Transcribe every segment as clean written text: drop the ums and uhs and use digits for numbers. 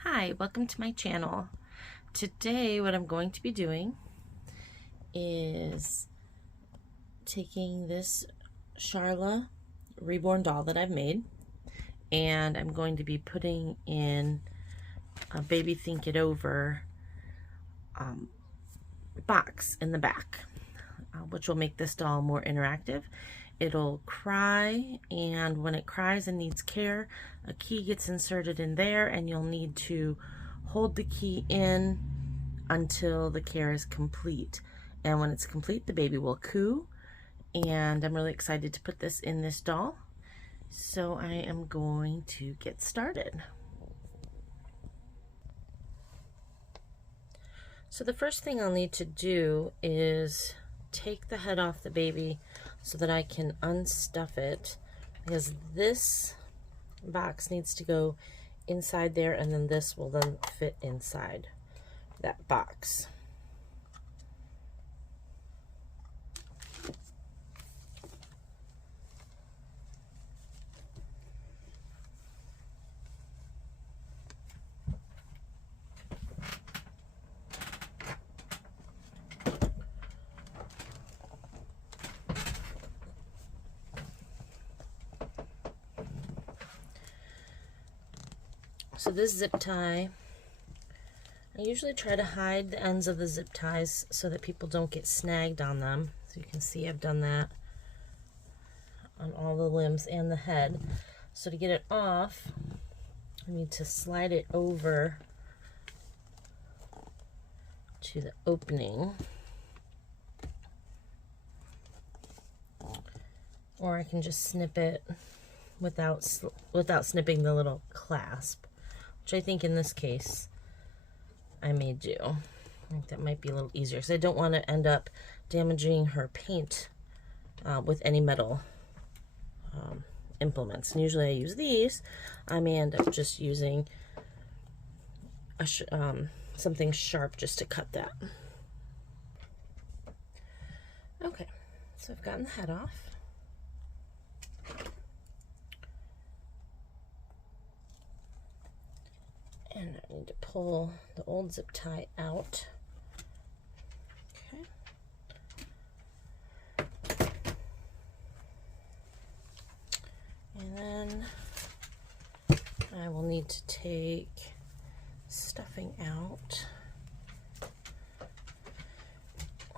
Hi, welcome to my channel. Today what I'm going to be doing is taking this Charla reborn doll that I've made, and I'm going to be putting in a Baby Think It Over box in the back, which will make this doll more interactive. It'll cry, and when it cries and needs care, a key gets inserted in there, and you'll need to hold the key in until the care is complete. And when it's complete, the baby will coo, and I'm really excited to put this in this doll. So I am going to get started. So the first thing I'll need to do is take the head off the baby so that I can unstuff it, because this box needs to go inside there, and then this will then fit inside that box. So this zip tie, I usually try to hide the ends of the zip ties so that people don't get snagged on them. So you can see I've done that on all the limbs and the head. So to get it off, I need to slide it over to the opening. Or I can just snip it without snipping the little clasp, which I think in this case I may do. I think that might be a little easier because I don't want to end up damaging her paint with any metal implements. And usually I use these. I may end up just using a something sharp just to cut that. Okay, so I've gotten the head off. And I need to pull the old zip tie out. Okay. And then I will need to take stuffing out.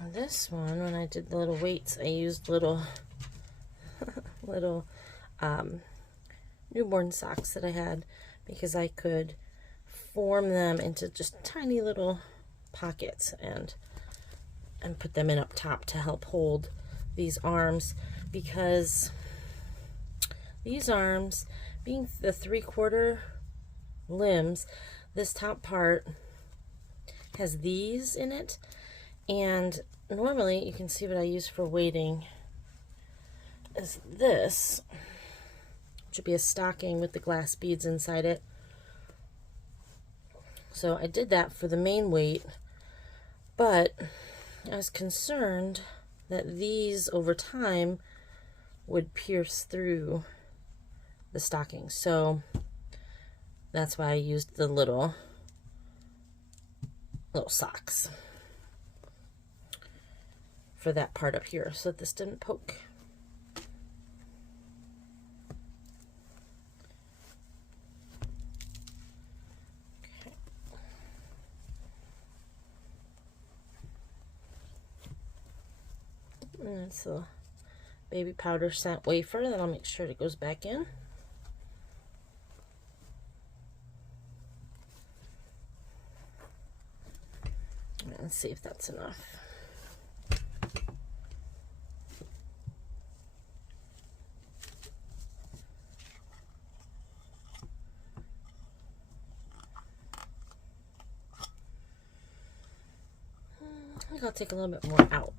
On this one, when I did the little weights, I used little newborn socks that I had, because I could form them into just tiny little pockets and put them in up top to help hold these arms, because these arms, being the 3/4 limbs, this top part has these in it, and normally you can see what I use for weighting is this, which would be a stocking with the glass beads inside it. So I did that for the main weight, but I was concerned that these over time would pierce through the stocking. So that's why I used the little socks for that part up here, so that this didn't poke. And it's a baby powder scent wafer that I'll make sure it goes back in. Let's see if that's enough. I think I'll take a little bit more out.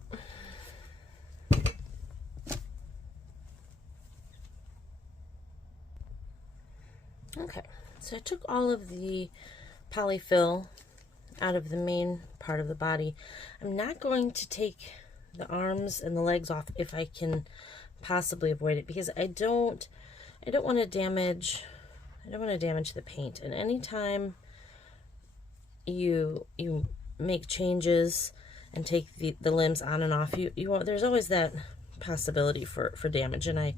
Okay, so I took all of the polyfill out of the main part of the body. I'm not going to take the arms and the legs off if I can possibly avoid it, because I don't want to damage the paint. And anytime you make changes and take the limbs on and off, there's always that possibility for damage, and I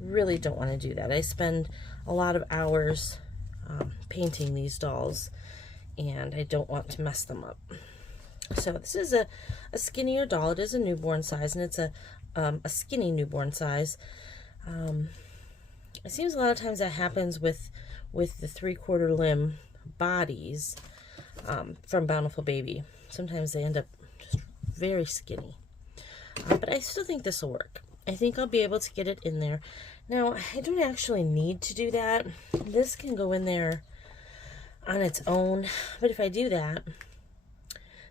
really don't want to do that. I spend a lot of hours painting these dolls, and I don't want to mess them up. So this is a skinnier doll. It is a newborn size, and it's a skinny newborn size. It seems a lot of times that happens with the 3/4 limb bodies from Bountiful Baby. Sometimes they end up just very skinny. But I still think this will work. I think I'll be able to get it in there. Now, I don't actually need to do that. This can go in there on its own. But if I do that,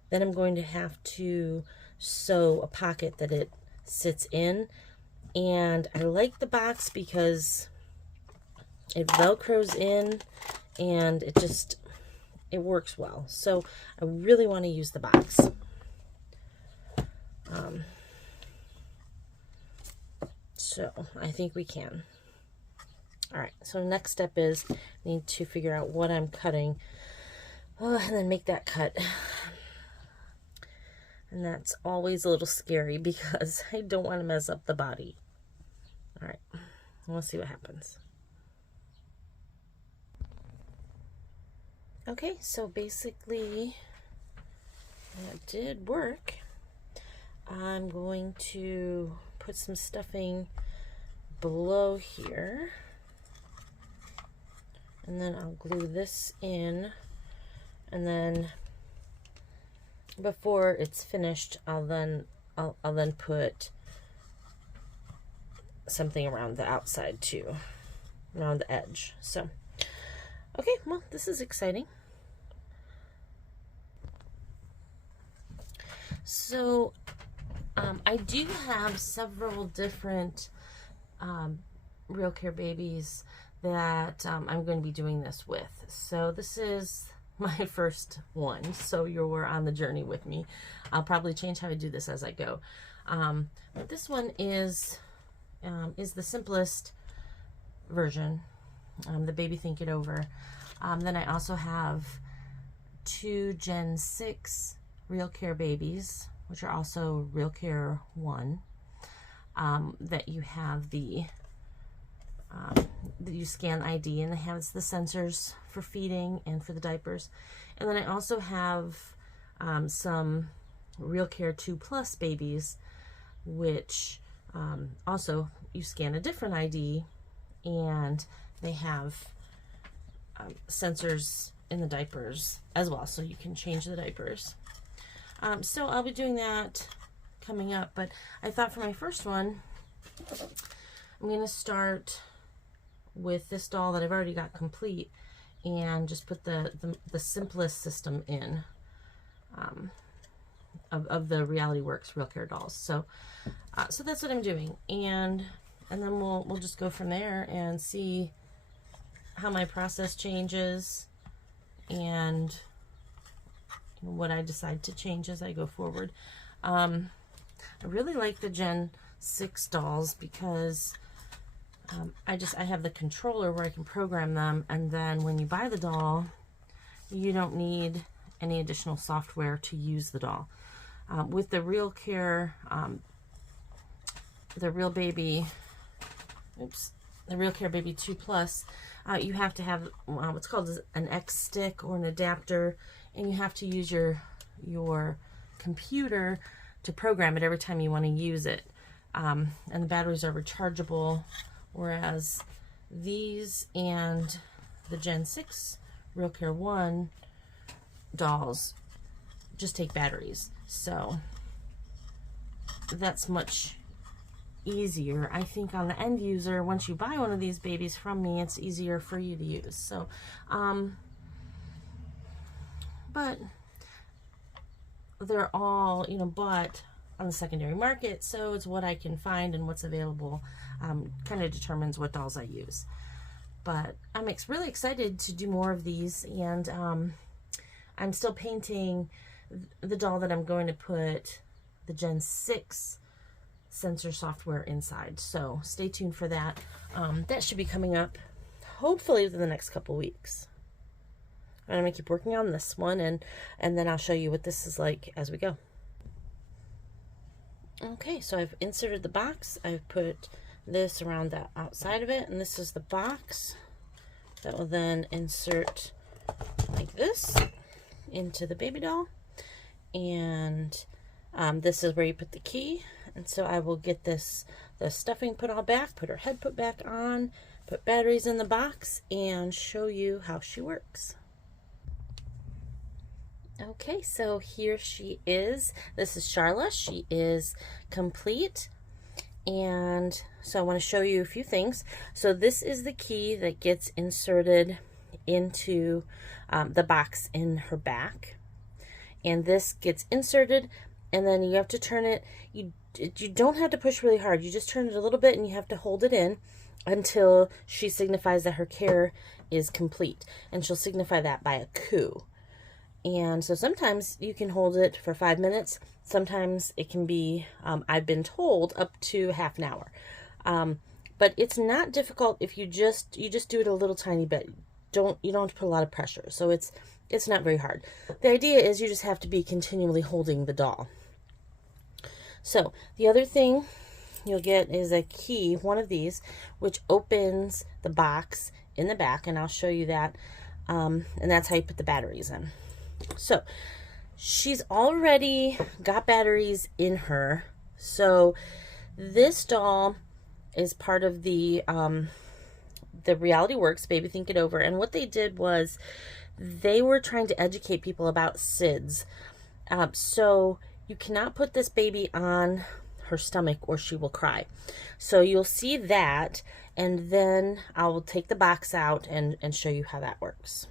then I'm going to have to sew a pocket that it sits in. And I like the box because it velcros in and it works well. So I really want to use the box. So I think we can. All right, so next step is I need to figure out what I'm cutting, and then make that cut. And that's always a little scary because I don't want to mess up the body. All right, we'll see what happens. Okay, so basically that did work. I'm going to put some stuffing below here, and then I'll glue this in, and then before it's finished, I'll then put something around the outside too, around the edge. So okay, well, this is exciting. So I do have several different Real Care babies that I'm going to be doing this with. So this is my first one, so you're on the journey with me. I'll probably change how I do this as I go. But this one is the simplest version, the Baby Think It Over. Then I also have 2 Gen 6 Real Care babies, which are also Real Care 1, that you have that you scan ID, and it has the sensors for feeding and for the diapers. And then I also have some Real Care 2 Plus babies, which also you scan a different ID, and they have sensors in the diapers as well, so you can change the diapers. So I'll be doing that coming up, but I thought for my first one, I'm going to start with this doll that I've already got complete and just put the simplest system in of the Reality Works Real Care dolls. So so that's what I'm doing, and then we'll just go from there and see how my process changes and what I decide to change as I go forward. I really like the Gen 6 dolls because I have the controller where I can program them, and then when you buy the doll, you don't need any additional software to use the doll. With the Real Care, the Real Care Baby 2 Plus, you have to have what's called an X stick or an adapter, and you have to use your computer to program it every time you want to use it. And the batteries are rechargeable, whereas these and the Gen 6 Real Care 1 dolls just take batteries. So that's much easier, I think, on the end user. Once you buy one of these babies from me, it's easier for you to use. So but they're all, bought on the secondary market, so it's what I can find and what's available kind of determines what dolls I use. But I'm really excited to do more of these, and I'm still painting the doll that I'm going to put the Gen 6 sensor software inside, so stay tuned for that. That should be coming up hopefully within the next couple weeks. I'm going to keep working on this one, and then I'll show you what this is like as we go. Okay, so I've inserted the box. I've put this around the outside of it, and this is the box that will then insert like this into the baby doll. And this is where you put the key. And so I will get the stuffing put all back, put her head put back on, put batteries in the box, and show you how she works. Okay, so here she is. This is Charla. She is complete. And so I want to show you a few things. So this is the key that gets inserted into the box in her back. And this gets inserted, and then you have to turn it. You don't have to push really hard. You just turn it a little bit, and you have to hold it in until she signifies that her care is complete. And she'll signify that by a coo. And so sometimes you can hold it for 5 minutes. Sometimes it can be, I've been told, up to half an hour. But it's not difficult if you just do it a little tiny bit. You don't have to put a lot of pressure. So it's not very hard. The idea is you just have to be continually holding the doll. So the other thing you'll get is a key, one of these, which opens the box in the back, and I'll show you that. And that's how you put the batteries in. So she's already got batteries in her. So this doll is part of the Reality Works Baby Think It Over. And what they did was they were trying to educate people about SIDS. So you cannot put this baby on her stomach or she will cry. So you'll see that, and then I will take the box out and show you how that works.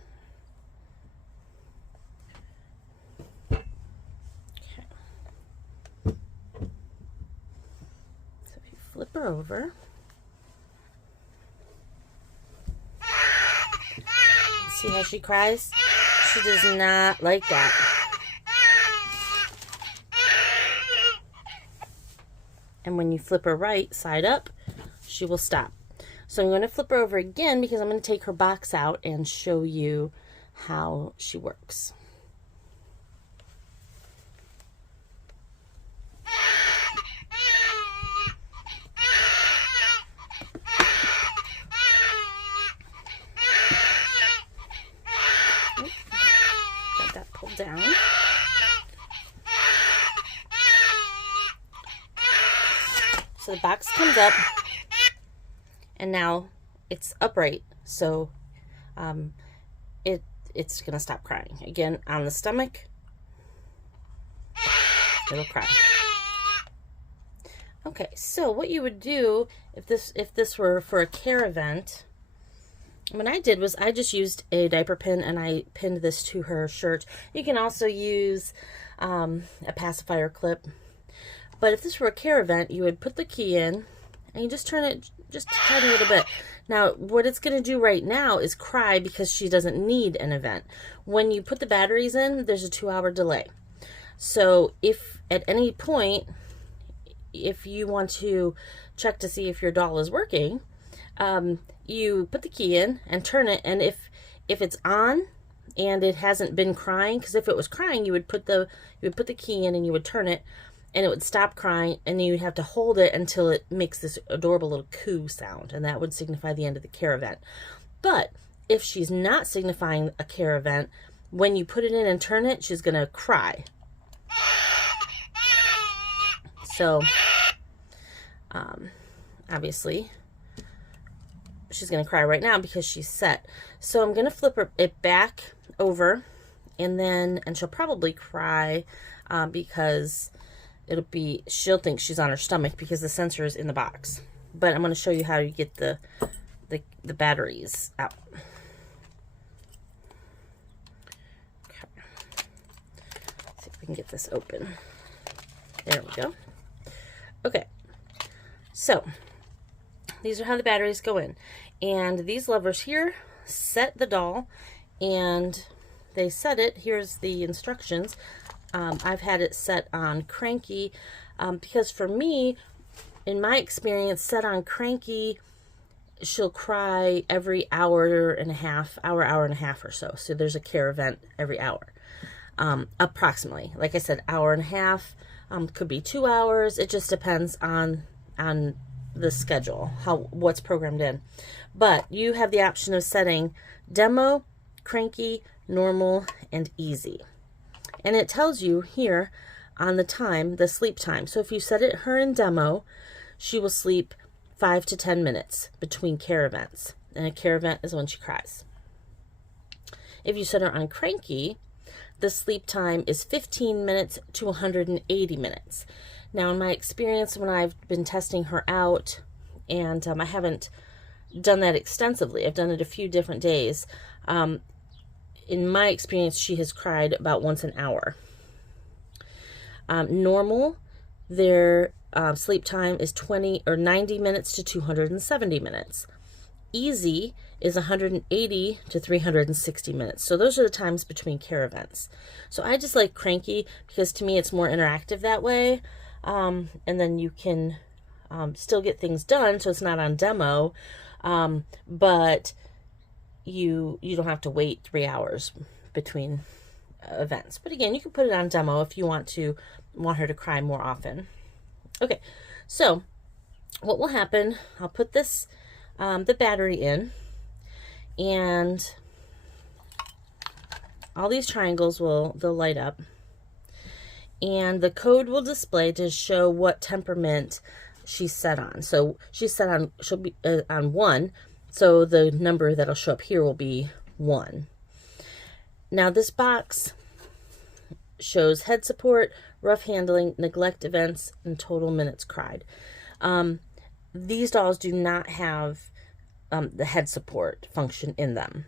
Flip her over. See how she cries? She does not like that. And when you flip her right side up, she will stop. So I'm going to flip her over again because I'm going to take her box out and show you how she works. Down. So the box comes up, and now it's upright, so it's gonna stop crying. Again, on the stomach, it'll cry. Okay, so what you would do if this were for a care event, what I did was I just used a diaper pin and I pinned this to her shirt. You can also use a pacifier clip. But if this were a care event, you would put the key in and you just turn it just a tiny little bit. Now, what it's going to do right now is cry because she doesn't need an event. When you put the batteries in, there's a 2-hour delay. So if at any point, if you want to check to see if your doll is working, you put the key in and turn it, and if it's on and it hasn't been crying, because if it was crying, you would put the key in and you would turn it, and it would stop crying, and then you'd have to hold it until it makes this adorable little coo sound, and that would signify the end of the care event. But if she's not signifying a care event, when you put it in and turn it, she's gonna cry. So obviously she's going to cry right now because she's set. So I'm going to flip it back over, and she'll probably cry because she'll think she's on her stomach because the sensor is in the box. But I'm going to show you how you get the batteries out. Okay. Let's see if we can get this open. There we go. Okay. So these are how the batteries go in. And these levers here set the doll, and they set it. Here's the instructions. I've had it set on cranky because for me, in my experience, set on cranky she'll cry every hour and a half or so. So there's a care event every hour, approximately. Like I said, hour and a half, could be 2 hours. It just depends on the schedule, what's programmed in. But you have the option of setting demo, cranky, normal, and easy. And it tells you here on the time, the sleep time. So if you set her in demo, she will sleep 5 to 10 minutes between care events. And a care event is when she cries. If you set her on cranky, the sleep time is 15 minutes to 180 minutes. Now, in my experience, when I've been testing her out, and I haven't done that extensively, I've done it a few different days. In my experience, she has cried about once an hour. Normal, their sleep time is 90 minutes to 270 minutes. Easy is 180 to 360 minutes. So those are the times between care events. So I just like cranky because to me it's more interactive that way. And then you can still get things done, so it's not on demo, but you don't have to wait 3 hours between events. But again, you can put it on demo if you want her to cry more often. Okay, so what will happen, I'll put this the battery in, and all these triangles they'll light up, and the code will display to show what temperament she's set on. So she's set on, she'll be on 1, so the number that'll show up here will be 1. Now this box shows head support, rough handling, neglect events, and total minutes cried. These dolls do not have the head support function in them,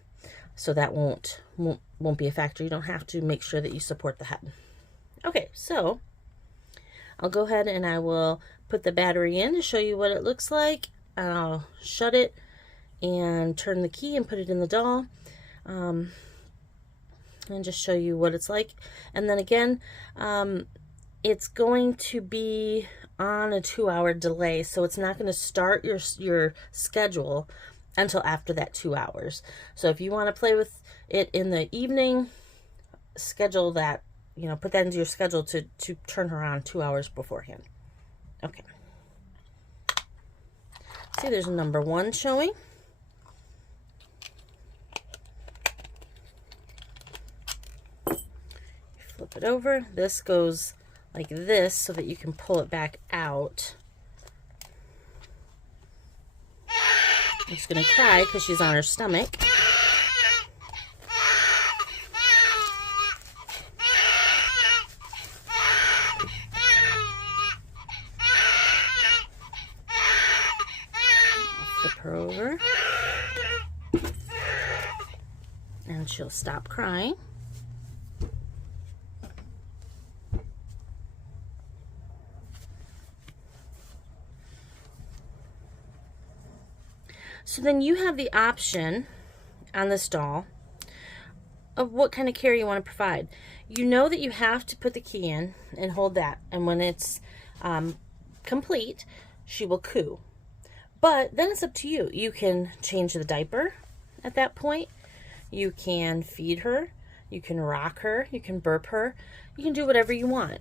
so that won't be a factor. You don't have to make sure that you support the head. Okay, so I'll go ahead and I will put the battery in to show you what it looks like, and I'll shut it and turn the key and put it in the doll, and just show you what it's like. And then again, it's going to be on a 2-hour delay, so it's not going to start your schedule until after that 2 hours. So if you want to play with it in the evening, schedule that, put that into your schedule to turn her on 2 hours beforehand. Okay. See, there's a number 1 showing. Flip it over. This goes like this so that you can pull it back out. She's going to cry because she's on her stomach. Flip her over. And she'll stop crying. So then you have the option on this doll of what kind of care you want to provide. You know that you have to put the key in and hold that, and when it's complete, she will coo. But then it's up to you. You can change the diaper at that point. You can feed her. You can rock her. You can burp her. You can do whatever you want.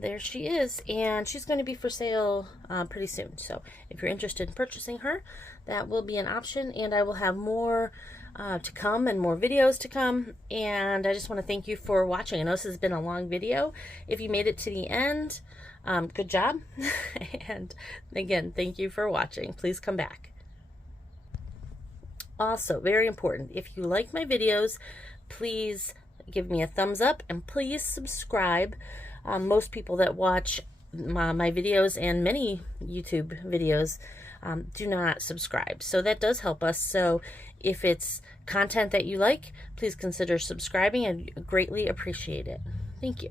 There she is, and she's going to be for sale pretty soon. So if you're interested in purchasing her, that will be an option, and I will have more to come and more videos to come. And I just want to thank you for watching. I know this has been a long video. If you made it to the end, good job. And again, thank you for watching. Please come back. Also, very important, if you like my videos, please give me a thumbs up and please subscribe. Most people that watch my videos and many YouTube videos do not subscribe. So that does help us. So if it's content that you like, please consider subscribing. I'd greatly appreciate it. Thank you.